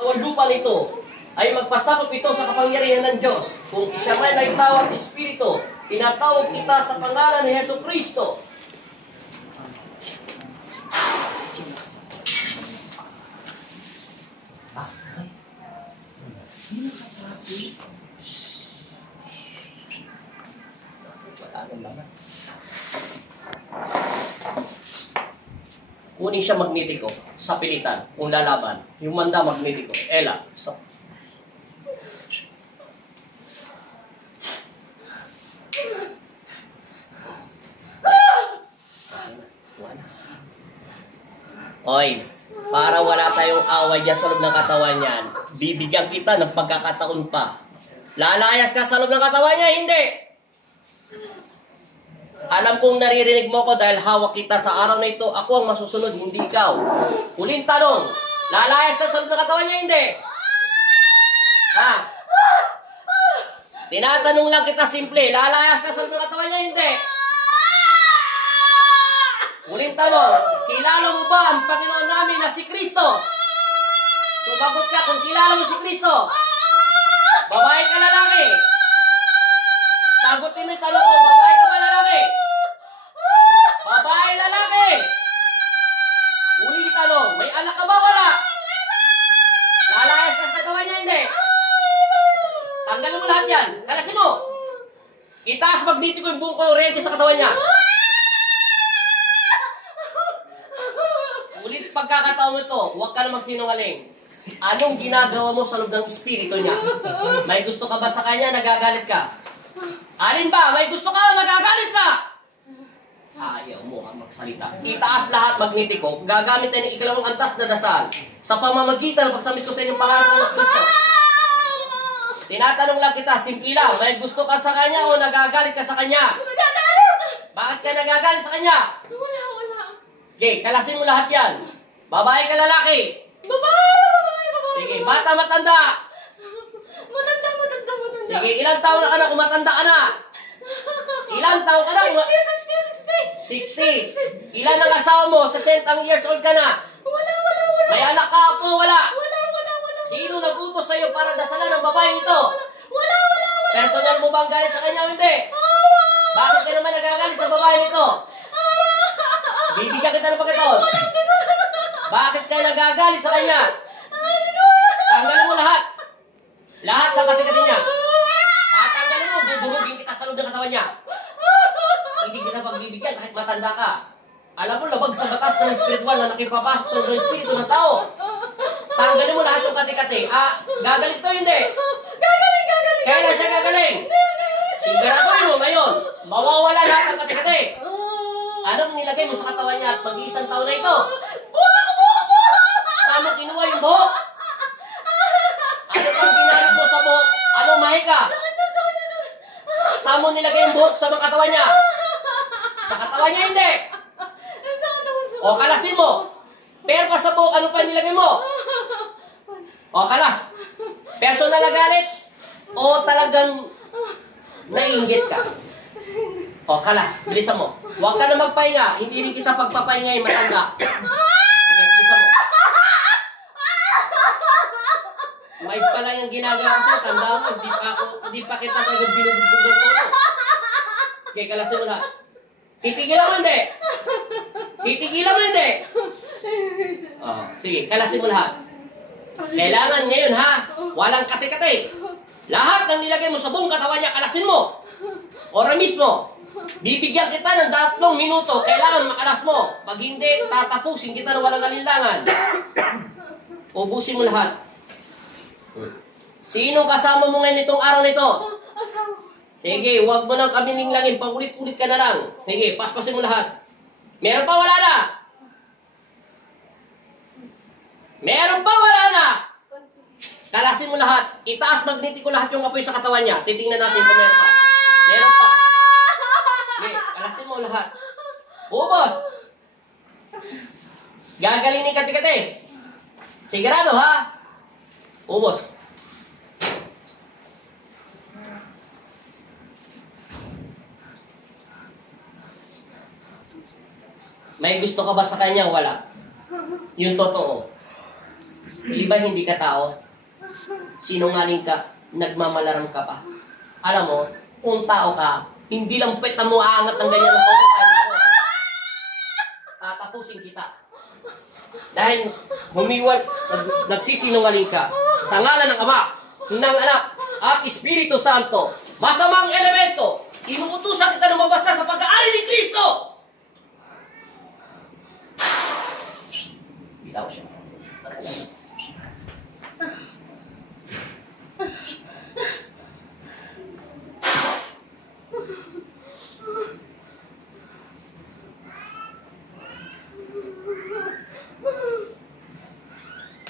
Ang lupa nito ay magpasakop ito sa kapangyarihan ng Diyos. Kung siya man ay tawag Espiritu, tinatawag kita sa pangalan ni Hesus Kristo. Kunin siya magnetiko sa pilitan kung lalaban. Yung manda magnetiko. Ela. So. Oy, para wala tayong away dyan sa loob ng katawan niyan, bibigyan kita ng pagkakataon pa. Lalayas ka sa loob ng katawan niya, hindi! Alam kong naririnig mo ko dahil hawak kita sa araw na ito. Ako ang masusunod, hindi ikaw. Huling tanong, lalayas ka sa loob ng katawan niya, hindi? Ha? Tinatanong lang kita simple, lalayas ka sa loob ng katawan niya, hindi? Huling tanong, kilala mo ba ang Panginoon namin na si Kristo? Sumagot ka kung kilala mo si Kristo. Babae ka lalaki? Sagutin mo yung tanong ko, babae ka ba lalaki? Babae lalaki? Huling tanong, may anak ka ba wala? Lalayas ka sa katawan niya, hindi? Tanggalin mo lahat yan, kalasin mo. Itaas magnetiko yung buong kuryente sa katawan niya. Ulit pagkakataon mo ito, huwag ka na magsinungaling. Anong ginagawa mo sa loob ng espiritu niya? May gusto ka ba sa kanya, nagagalit ka? Alin ba? May gusto ka o nagagalit ka? Ayaw mo ang magsalita. Itaas lahat magnetiko. Gagamit tayo ng ikalawang antas na dasal sa pamamagitan ng pagsamit ko sa inyong pangalan ng Kristo. Tinatanong lang kita, simple lang. May gusto ka sa kanya o nagagalit ka sa kanya? Bakit ka nagagalit sa kanya? Wala. Okay, kalasin mo lahat yan. Babae ka lalaki? Babae. Sige, bata matanda? Matanda. Sige, ilang taon na ka na kung matanda ka na? Ilang taon ka na? 60. Ilan ang asawa mo? 60 years old ka na? Wala. May anak ka po? Wala. Wala. Sino nagutos sa'yo para dasalan ng babaeng ito? Wala. Personal mo ba ang galit sa kanya o hindi? Bakit ka naman nagagalit sa babaeng ito? Bibigyan kita ng pagkataon. Bakit ka nagagalit sa kanya? Tanggalin mo lahat. Lahat ng katikatin niya. Tatanggalin mo, bubulugin kita sa loob ng katawan niya. Hindi kita pagbibigyan kahit matanda ka. Alam mo, labag sa batas ng espiritual na nakipapasok sa espiritu ng tao. Tanggalin mo lahat ng katikati. Gagaling to, hindi. Gagaling. Kailan siya gagaling? Siguraduhin mo ngayon, mawawala lahat ng katikati. Anong nilagay mo sa katawan niya at mag-iisang taon na ito? Buhok! Saan mo kinuha yung buhok? Ano pang ginamit mo sa buhok? Anong mahika? Saan mo nilagay yung buhok sa mga katawan niya? Sa katawan niya, hindi. O, kalasin mo. Pero pa sa buhok, ano pa nilagay mo? O, kalas. Personal na galit? O talagang naiinggit ka? O, kalas. Bilisan mo. Huwag ka na magpahinga. Hindi rin kita pagpapahingayin, matanda. Sige, bilisan mo. May pala yung ginagawa ko sa'yo. Tanda mo, hindi pa kita kagad binubugbog ng todo. Okay, kalasin mo lahat. Titigilan mo hindi. Sige, kalasin mo lahat. Kailangan ngayon ha, walang kati-kati. Lahat ng nilagay mo sa buong katawan niya, kalasin mo. Ora mismo. Bibigyan kita ng 3 minuto. Kailangan makalas mo. Pag hindi, tatapusin kita ng walang alinlangan. Ubusin mo lahat. Sino kasama mo ngayon itong araw nito? Sige, huwag mo nang kami ninglangin. Paulit-ulit ka na lang. Sige, paspasin mo lahat. Meron pa, wala na? Meron pa, wala na? Kalasin mo lahat. Itaas magnetiko lahat yung apoy sa katawan niya. Titingnan natin kung meron pa. Meron pa. Okay, kalasin mo lahat. Ubos. Gagaling ni kati-kati. Sigurado ha? Ubos. May gusto ka ba sa kanya? Wala. Yung totoo. Di ba hindi ka tao? Sinungaling ka, nagmamalaram ka pa. Alam mo, kung tao ka, hindi lang pwet na mo aangat ng ganyan na photo time mo. Tatapusin kita. Dahil nagsisinungaling ka sa ngalan ng Ama, ng Anak, at Espiritu Santo, masamang elemento, inuutusan kita lumabas ka sa pag-aari ni Kristo! Bitaw siya.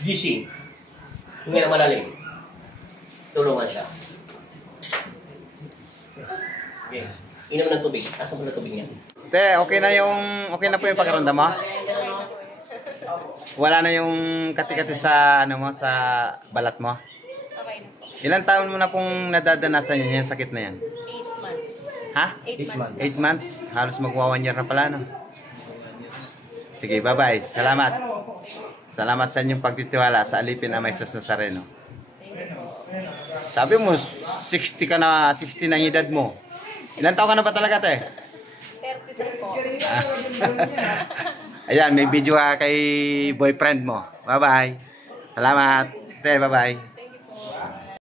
Gising. Hinga na malalim. Tulungan siya. Okay. Inom ng tubig. Asan mo na tubig niya? Te, okay na po yung pakiramdam mo? Wala na yung kati-kati sa ano mo, sa balat mo? Okay na po. Ilang taon mo na pong nadadanasan yung sakit na yan? 8 months. Ha? 8 months. 8 months? Halos magwa 1 year na pala, no? Sige, bye-bye. Salamat. Salamat sa inyong pagtitiwala sa alipin na may sus Nazareno. Thank you po. Sabi mo, 60 ka na, 60 na ang edad mo. Ilang taon ka na ba talaga, te? 33 po. Ayan, may video ka kay boyfriend mo. Bye-bye. Salamat. Te, bye-bye.